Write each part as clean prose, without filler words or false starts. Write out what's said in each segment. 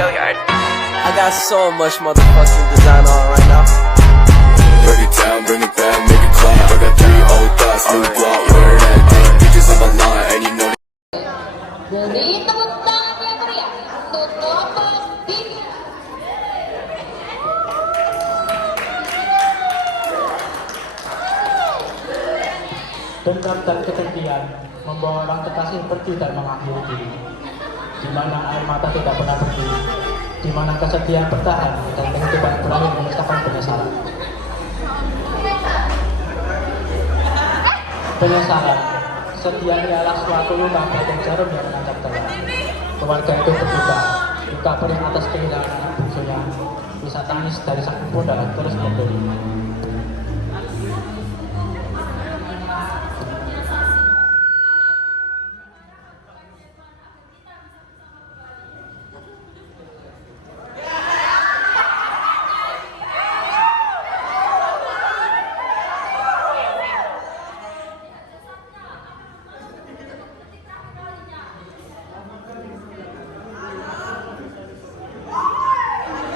I got so much motherfucking design on right now. Break it down, bring it back, make it clap. I got 3 old thoughts, new block, where that thing. Bitches on my line, and you know. Beri tepuk tangan yang meriah untuk kelompok Bina. Dendam dan kebencian membawa orang kekasih pergi dan mengakhiri diri, di mana air mata tidak pernah berhenti, di mana kesedihan bertahan dan kehidupan berakhir menyisakan penyesalan. Penyesalan, setia ialah suatu luka bagian jarum yang menancap dalam. Keluarga itu berduka, duka perih atas kehilangan anak bungsunya, bisa tangis dari sang ibunda terus memberi.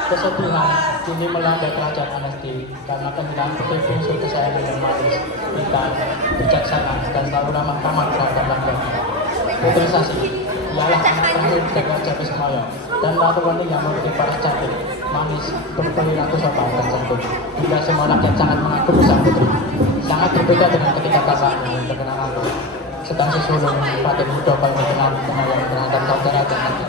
Kesedihan kini melanda kerajaan Anasti karena kehilangan putri bungsu kesayangan yang manis, pintar, bijaksana, dan selalu ramah tamah terhadap rakyatnya. Putri Sasi ialah anak terakhir dari Raja Wismaya dan ratu wanita yang memiliki paras cantik, manis, berperilaku sopan dan santun. Hingga semua rakyat sangat mengagumi sang putri. Sangat berbeda dengan ketika kakaknya yang terkenal angkuh, sedang sesulung Raden Hidoko yang terkenal penyayang terhadap saudara dan adik.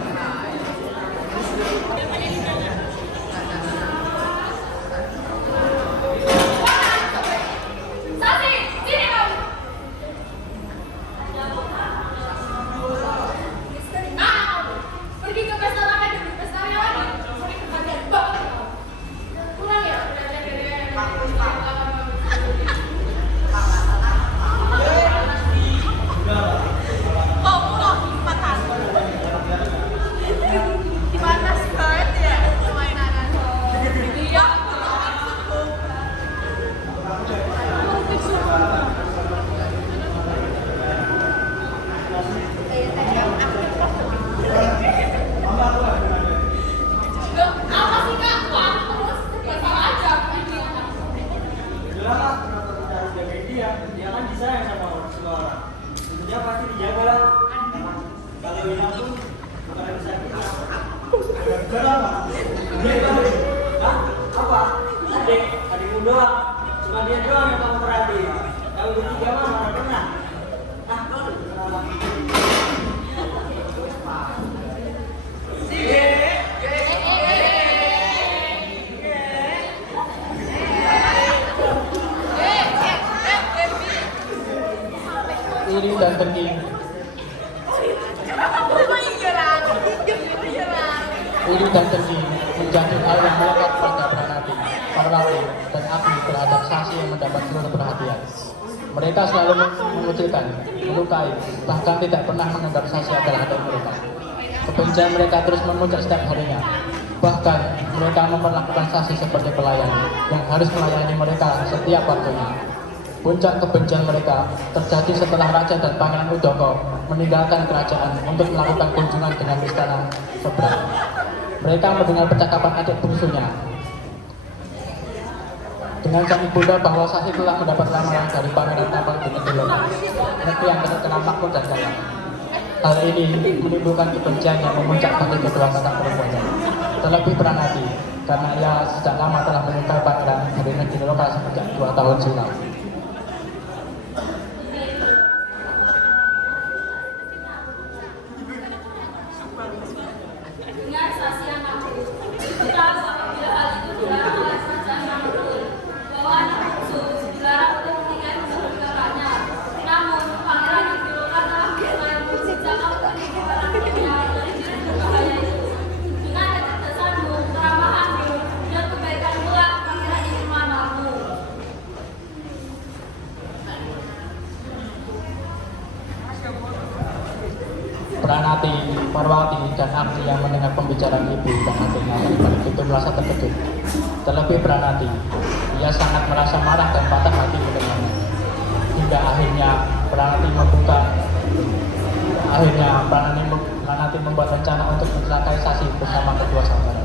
Dia kan disayang sama semua orang. Dia pasti dijaga lah. Kalau hilang pun bukan bisa kita. Berapa? Apa? Adikmu doang. Cuma dia doang yang kamu perhatiin. Kalau bertiga mah mana pernah? Iri dan dengki. Iri dan dengki menjadi air yang melekat pada Pranati, Parwati, dan Agni terhadap Sasi yang mendapat seluruh perhatian. Mereka selalu mengucilkan, melukai, bahkan tidak pernah menganggap Sasi adalah adik mereka. Kebencian mereka terus memuncak setiap harinya. Bahkan mereka memperlakukan Sasi seperti pelayan yang harus melayani mereka setiap waktunya. Puncak kebencian mereka terjadi setelah Raja dan Pangeran Udoko meninggalkan kerajaan untuk melakukan kunjungan dengan istana seberang. Mereka mendengar percakapan adik bungsunya dengan sang ibunda bahwa Sasi telah mendapat lamaran dari Pangeran Tampang di negeri negeri yang terkenal makmur dan kaya. Hal ini menimbulkan kebencian yang memuncak bagi kedua kakak perempuannya. Terlebih Pranati, karena ia sejak lama telah menyukai Pangeran dari negeri lokal sejak 2 tahun silam. Pranati, Parwati, dan Agni yang mendengar pembicaraan ibu dan adiknya yang begitu merasa terkejut. Terlebih Pranati, ia sangat merasa marah dan patah hati mendengarnya. Hingga akhirnya Pranati Permati membuat rencana untuk mencelakai Sasi bersama kedua saudara.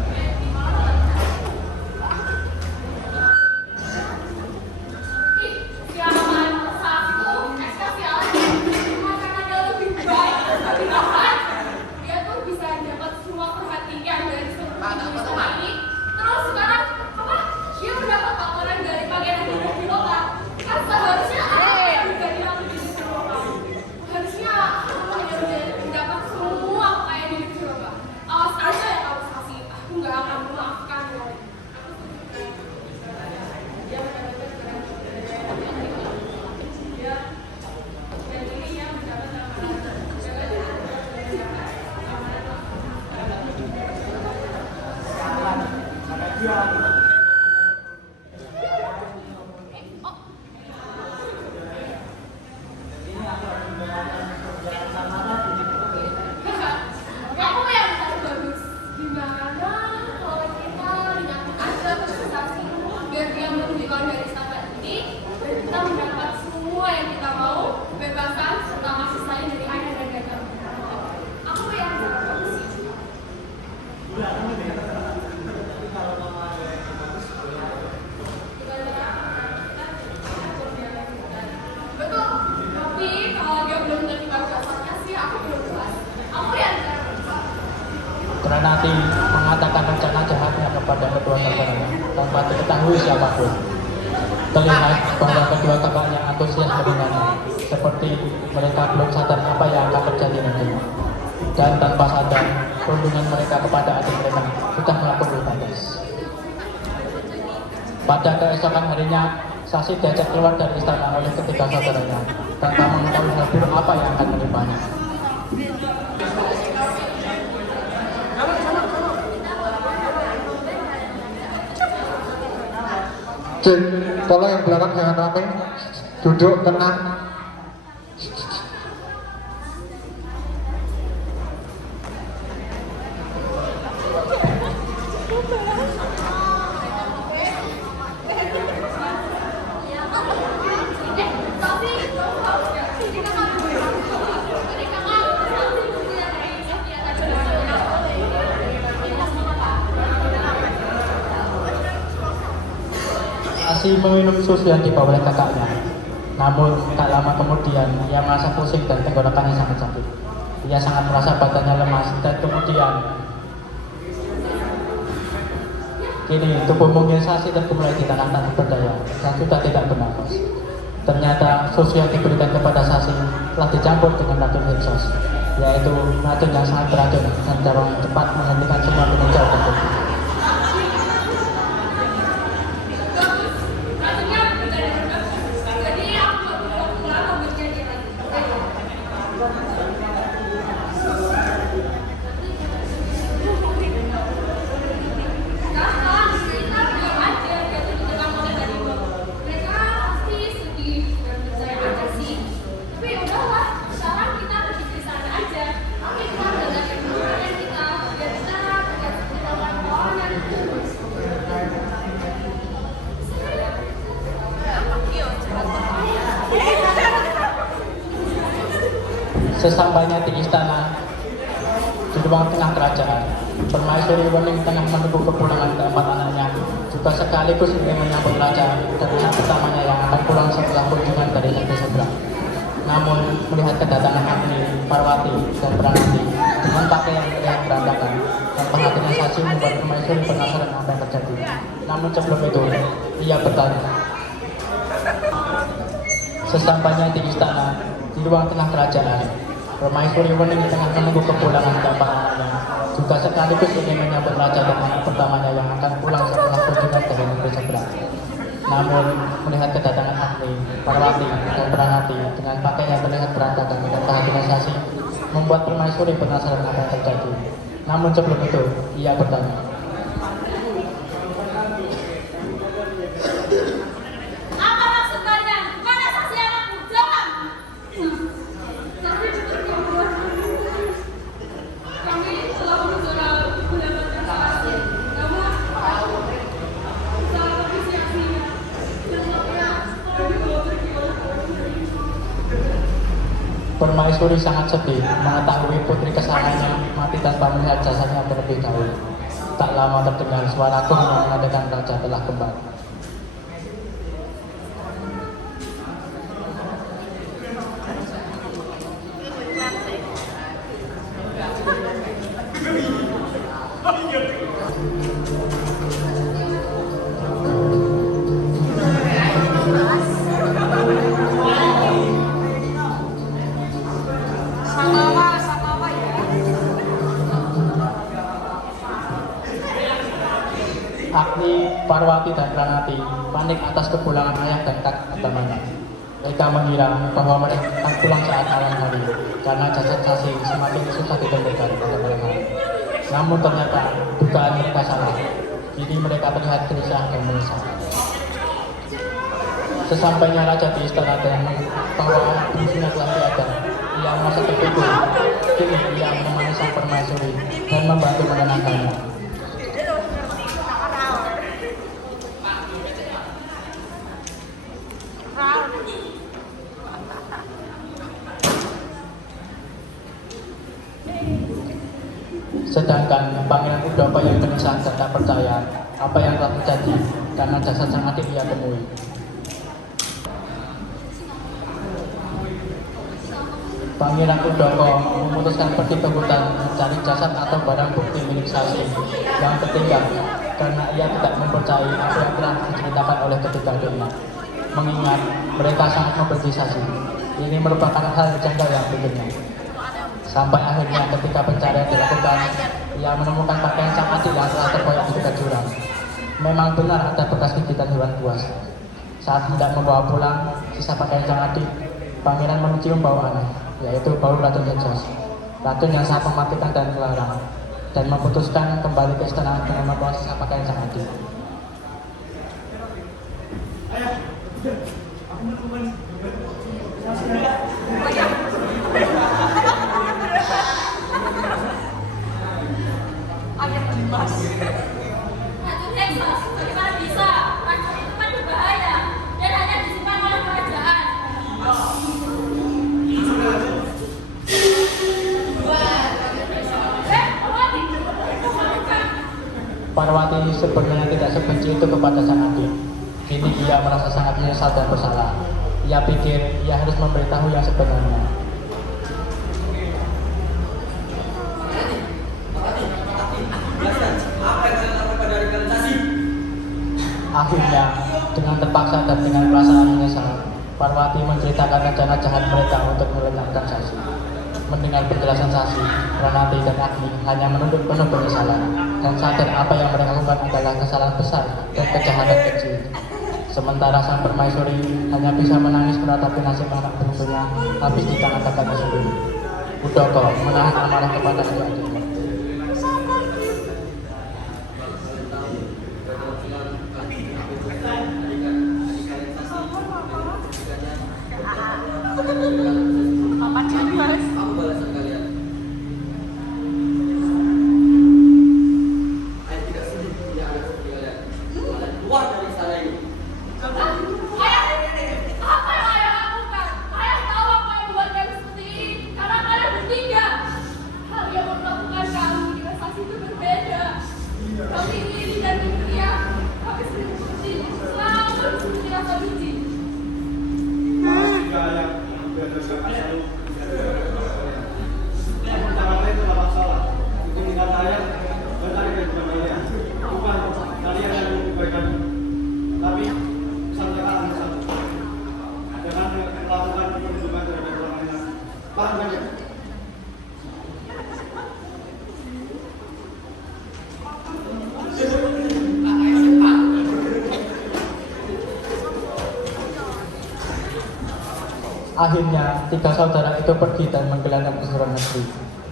Pranati mengatakan rencana jahatnya kepada kedua saudaranya tanpa diketahui siapapun. Terlihat bahwa kedua kakaknya antusias mendengarnya, seperti mereka belum sadar apa yang akan terjadi nanti. Dan tanpa sadar, perundungan mereka kepada adik mereka sudah melampaui batas. Pada keesokan harinya, Sasi diajak keluar dari istana oleh ketiga saudaranya tanpa mengetahui hal buruk apa yang akan menimpanya. Cik, tolong yang belakang jangan rame. Duduk, tenang. Sasi meminum susu yang dibawa oleh kakaknya. Namun, tak lama kemudian, ia merasa pusing dan tenggorokannya sangat sakit. Ia sangat merasa badannya lemas dan kemudian kini tubuh mungil Sasi terkulai di tanah tak berdaya dan sudah tidak bernafas. Ternyata susu yang diberikan kepada Sasi telah dicampur dengan racun Hexos, yaitu racun yang sangat beracun dan dapat cepat menghentikan semua penunjau tubuh. Sesampainya di istana, di ruang tengah kerajaan, Permaisuri Wening tengah menunggu kepulangan keempat anaknya, juga sekaligus ingin menyambut raja dan anak pertamanya yang akan pulang setelah kunjungan dari negeri seberang. Namun, melihat kedatangan Agni, Parwati, dan Pranati dengan pakaian yang berantakan, dan perhatian Sasi membuat Permaisuri penasaran apa yang terjadi. Namun sebelum itu, ia bertanya. Sesampainya di istana, di ruang tengah kerajaan, Permaisuri Wening tengah menunggu kepulangan keempat anaknya, juga sekaligus ingin menyambut raja dan anak pertamanya yang akan pulang setelah kunjungan dari negeri seberang. Namun, melihat kedatangan Agni, Parwati, dan Pranati dengan pakaian yang terlihat berantakan dan perhatian Sasi, membuat Permaisuri penasaran apa yang terjadi. Namun sebelum itu, ia bertanya. Permaisuri sangat sedih mengetahui putri kesayangannya mati tanpa melihat jasadnya terlebih dahulu. Tak lama terdengar suara gong yang menandakan raja telah kembali. Agni, Parwati, dan Pranati panik atas kepulangan ayah dan kakak utamanya. Mereka mengira bahwa mereka akan pulang saat malam hari karena jasad Sasi semakin susah ditemukan pada malam hari. Namun ternyata dugaan mereka salah. Kini mereka terlihat gelisah dan menyesal. Sesampainya raja di istana dan bahwa bungsunya telah tiada, ia merasa tertidur. Kini ia menemani sang permaisuri dan membantu menenangkannya. Sedangkan Pangeran Udapa yang gelisah dan tak percaya apa yang telah terjadi karena jasad sang adik ia temui. Pangeran Udapa memutuskan pergi ke hutan mencari jasad atau barang bukti milik Sasi yang tertinggal karena ia tidak mempercayai apa yang telah diceritakan oleh ketiga adiknya. Mengingat mereka sangat membenci Sasi, ini merupakan hal janggal yang bikinnya. Sampai akhirnya ketika pencarian dilakukan, ia menemukan pakaian sang adik yang telah terkoyak di dekat jurang. Memang benar ada bekas gigitan hewan buas. Saat hendak membawa pulang sisa pakaian sang adik, pangeran mencium bau aneh, yaitu bau racun Hexos, racun yang sangat mematikan dan melarang, dan memutuskan kembali ke istana dengan membawa sisa pakaian sang adik. Racun Hexos, bagaimana bisa? Racun itu kan berbahaya dan hanya disimpan oleh kerajaan. Parwati sebenarnya tidak sebenci itu kepada sang adik. Kini ia merasa sangat menyesal dan bersalah. Ia pikir ia harus memberitahu yang sebenarnya. Akhirnya, dengan terpaksa dan dengan perasaan menyesal, Parwati menceritakan rencana jahat mereka untuk melenyapkan Sasi. Mendengar penjelasan Sasi, Pranati dan Agni hanya menunduk penuh penyesalan dan sadar apa yang mereka lakukan adalah kesalahan besar dan kejahatan kecil. Sementara sang permaisuri hanya bisa menangis meratapi nasib anak bungsunya habis di tangan kakaknya sendiri. Udoko menahan amarah kepada adik-adiknya. Apa yang ayah lakukan? Ayah tahu apa yang membuat kami seperti ini karena kalian bertiga. Hal yang memperlakukan kami dengan Sasi itu berbeda. Kami iri dan dia, kami sering benci, selalu bersembunyi rasa benci. Jika yang berdasarkan selalu namun caranya itu adalah salah. Itu tinggal saya dan tadi dari sebagainya. Bukan kalian yang mengupayakan, tapi sampaikan satu. Dengan melakukan perlindungan terhadap orang lain. Paham kan ya? Akhirnya, tiga saudara itu pergi dan menggelandang ke seluruh negeri.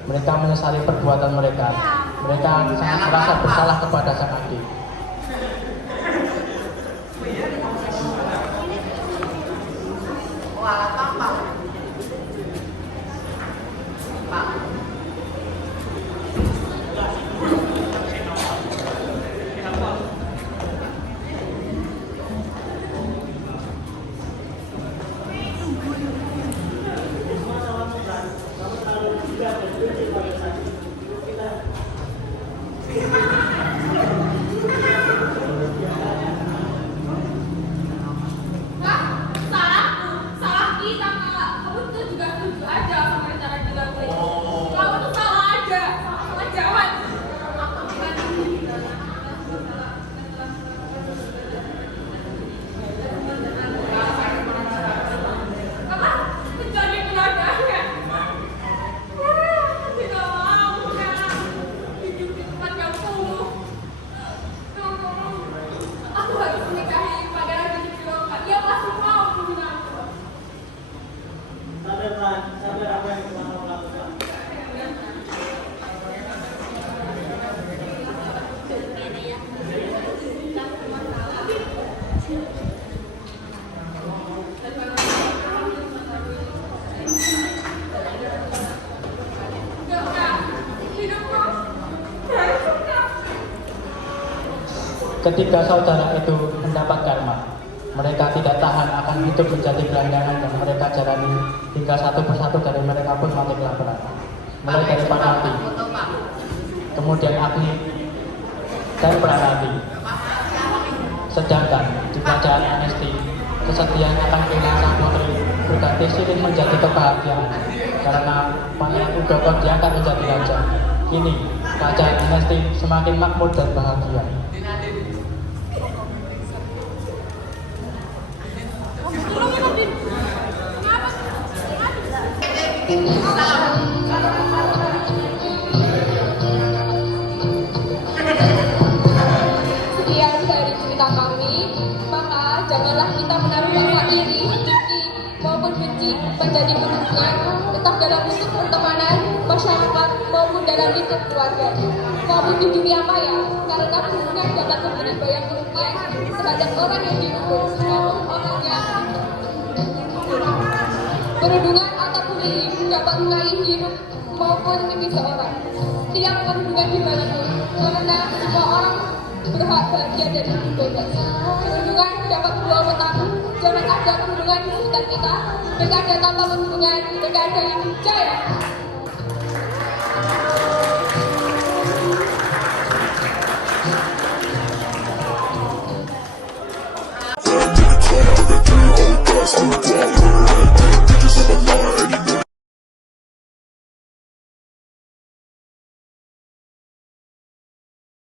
Mereka menyesali perbuatan mereka. Mereka sangat merasa bersalah kepada sang adik. Ketiga saudara itu mendapat karma. Mereka tidak tahan akan hidup menjadi gelandangan dan mereka jalani hingga satu persatu dari mereka pun mati kelaparan. Mulai dari Parwati, kemudian Agni, dan Pranati. Sedangkan di kerajaan Anesti, kesedihan akan kehilangan sang putri berganti silih menjadi kebahagiaan karena Pangeran Udoko diangkat menjadi raja. Kini kerajaan Anesti semakin makmur dan bahagia. Sekian dari cerita kami, maka janganlah kita menaruh rasa iri, dengki, maupun benci menjadi kebencian, entah dalam bentuk pertemanan, masyarakat, maupun dalam lingkup keluarga. Maupun di dunia maya, karena hubungan dapat memberi banyak kerugian terhadap orang yang dihubung maupun orang yang perhubungan atau pemilih dapat mengalih hidup maupun mimpi seorang. Tiap perhubungan dimanapun, karena semua orang berhak bahagia dan hidup bebas. Perhubungan dapat membawa petaka. Jangan ada perhubungan di sekitar kita. Pilkada tanpa perhubungan, pilkada yang jaya. Got 3 old thugs, new blood